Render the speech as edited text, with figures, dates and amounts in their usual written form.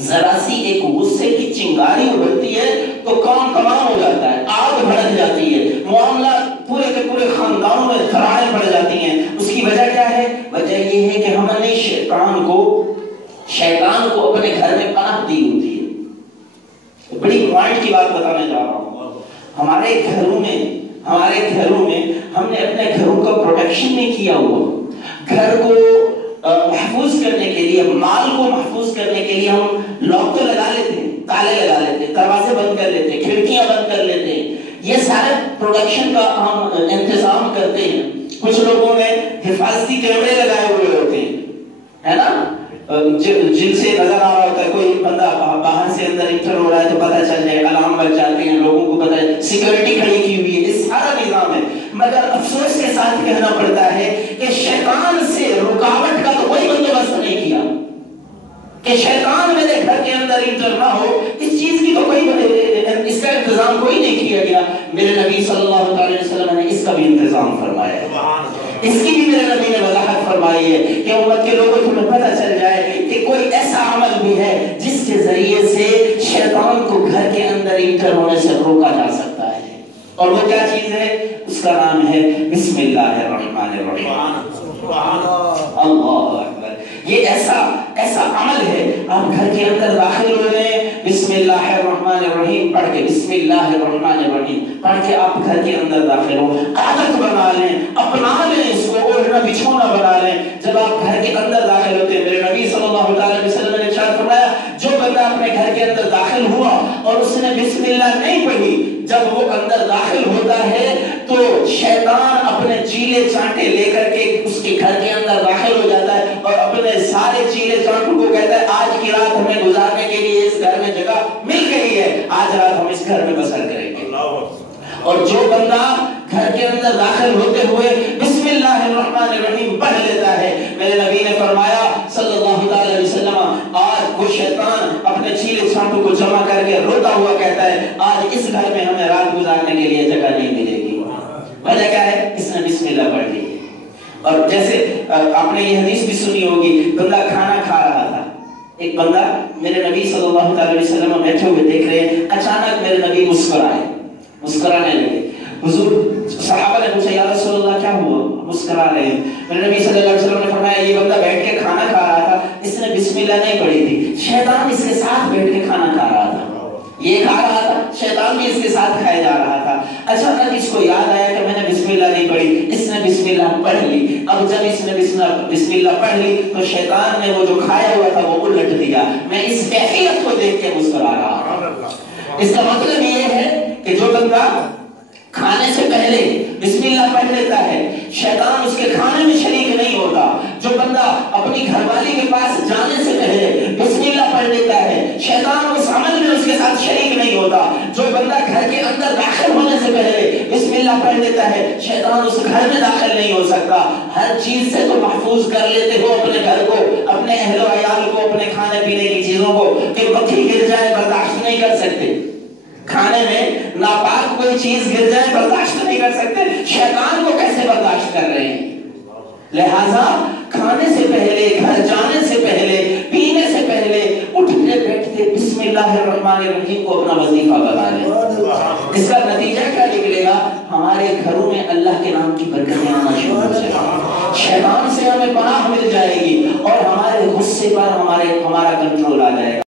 ذرا سی ایک غصے کی چنگاری اڑتی ہے تو کام تمام ہو جاتا ہے، آگ بھڑک جاتی ہے، معاملہ پورے کے پورے خاندانوں میں دھڑائیں پڑ جاتی ہیں۔ اس کی وجہ کیا ہے؟ وجہ یہ ہے کہ ہم نے شیطان کو اپنے گھر میں پناہ دی ہوتی ہے۔ بڑی پوائنٹ کی بات بتانے جا رہا ہوں۔ ہمارے گھروں میں ہم نے اپنے گھروں کا پروٹیکشن نہیں کیا ہوا۔ گھر کو محفوظ کرنے کے لیے، مال کو محفوظ کرنے کے لیے ہم لاک تو لگا لیتے ہیں، تالے لگا لیتے ہیں، دروازے بند کر لیتے ہیں، کھڑکیاں بند کر لیتے ہیں، یہ سارے پروڈکشن کا ہم انتظام کرتے ہیں۔ کچھ لوگوں نے حفاظتی کیمرے لگائے ہوئے ہوتے ہیں، ہے نا، جن سے نظر آ رہا ہوتا ہے کوئی بندہ باہر سے اندر انٹر ہو رہا ہے تو پتہ چل جائے، الارم بج جاتے ہیں، لوگوں کو پتہ ہے، سیکورٹی کھڑی کی ہوئی ہے، یہ سارا نظام ہے۔ مگر افسوس کے ساتھ کہنا پڑتا ہے کہ شیطان سے رکاوٹ کا تو کوئی بندوبست نہیں کیا کہ شیطان میرے گھر کے اندر انٹر نہ ہو، اس چیز کی تو اس کا انتظام کوئی نہیں کیا گیا۔ میرے نبی صلی اللہ علیہ وسلم نے اس کا بھی انتظام فرمایا ہے، اس کی بھی میرے نبی نے وضاحت فرمائی ہے کہ امت کے لوگوں تمہیں پتہ چل جائے کہ کوئی ایسا عمل بھی ہے جس کے ذریعے سے شیطان کو گھر کے اندر انٹر ہونے سے روکا جا سکتا ہے، اور وہ کیا چیز ہے؟ اس کا نام ہے بسم اللہ الرحمن الرحیم۔ اللہ اکبر، یہ ایسا عمل ہے، آپ گھر کے اندر داخل ہو رہے ہیں، بسم اللہ الرحمن الرحیم پڑھ کے، بسم اللہ الرحمن الرحیم پڑھ کے آپ گھر کے اندر داخل ہو، عادت بنا لیں، اپنا لیں، اس کو اوڑھنا بچھونا بنا لیں۔ جب آپ گھر کے اندر داخل ہوتے ہیں، میرے نبی صلی اللہ علیہ وسلم نے ارشاد فرمایا، جو بندہ اپنے گھر کے اندر داخل ہوا اور اس نے بسم اللہ نہیں پڑھی، جب وہ اندر داخل ہوتا ہے تو شیطان اپنے چیلے چانٹے لے کر کے اس کے گھر کے اندر داخل ہو جاتا ہے اور اپنے سارے چیلے چانٹوں کو کہتا ہے آج کی رات ہمیں گزارنے کے لیے اس گھر میں جگہ مل گئی ہے، آج رات ہم اس گھر میں بسر کریں گے۔ اور جو بندہ گھر کے اندر داخل ہوتے ہوئے بسم اللہ الرحمن الرحیم پڑھ لیتا ہے، میرے نبی نے فرمایا صلی اللہ علیہ وسلم، آج وہ شیطان اپنے چیلے چانٹوں کو جمع کر کے روتا ہوا کہتا ہے آج اس گھر میں ہمیں رات گزارنے کے لیے جگہ نہیں ملے گی۔ وجہ کیا ہے؟ اس نے بسم اللہ پڑھ لی۔ اور جیسے آپ نے یہ حدیث بھی سنی ہوگی، بندہ کھانا کھا رہا تھا، ایک بندہ میرے نبی صلی اللہ علیہ وسلم بیٹھے ہوئے دیکھ رہے ہیں، اچانک میرے نبی مسکرانے لگے۔ حضور صحابہ نے پوچھا یا رسول اللہ کیا ہوا، مسکرا رہے ہیں؟ میرے نبی صلی اللہ علیہ وسلم نے فرمایا یہ بندہ بیٹھ کے کھانا کھا رہا تھا، اس نے بسم اللہ نہیں پڑھی تھی، شیطان اس کے ساتھ بیٹھ کے کھانا کھا رہا تھا، یہ کھا رہا تھا، شیطان بھی اس کے ساتھ کھایا جا رہا تھا۔ اچانک اس کو یاد آیا کہ میں نے بسم اللہ نہیں پڑھی، اس نے بسم اللہ پڑھ لی۔ اب جب اس نے بسم اللہ پڑھ لی تو شیطان نے وہ جو کھایا ہوا تھا وہ الٹ دیا۔ میں اس کیفیت کو دیکھ کے مسکرا رہا ہوں۔ اس کا مطلب یہ ہے کہ جو بندہ کھانے سے پہلے بسم اللہ پڑھ لیتا ہے، شیطان اس کے کھانے میں شریک نہیں ہوتا۔ جو بندہ اپنی گھر والی کے پاس جانے سے پہلے بسم اللہ پڑھ لیتا ہے، شیطان اس عمل میں اس کے ساتھ شریک نہیں ہوتا۔ جو بندہ گھر کے اندر داخل ہونے سے پہلے بسم اللہ پڑھ لیتا ہے، شیطان اس گھر میں داخل نہیں ہو سکتا۔ ہر چیز سے تو محفوظ کر لیتے ہو اپنے گھر کو، اپنے اہل و عیال کو، اپنے کھانے پینے کی چیزوں کو، کہ مکھی گر جائے برداشت نہیں کر سکتے، کھانے میں ناپاک کوئی چیز گر جائے برداشت نہیں کر سکتے، شیطان کو کیسے برداشت کر رہے ہیں؟ لہذا کھانے سے پہلے، گھر جانے سے پہلے، پینے سے پہلے، اٹھتے بیٹھتے بسم اللہ الرحمن الرحیم کو اپنا وظیفہ بنا لیں۔ اس کا نتیجہ کیا نکلے گا؟ ہمارے گھروں میں اللہ کے نام کی برکتیں آنا شروع ہو جائیں گی، شیطان سے ہمیں پناہ مل جائے گی اور ہمارے غصے پر ہمارا کنٹرول آ جائے گا۔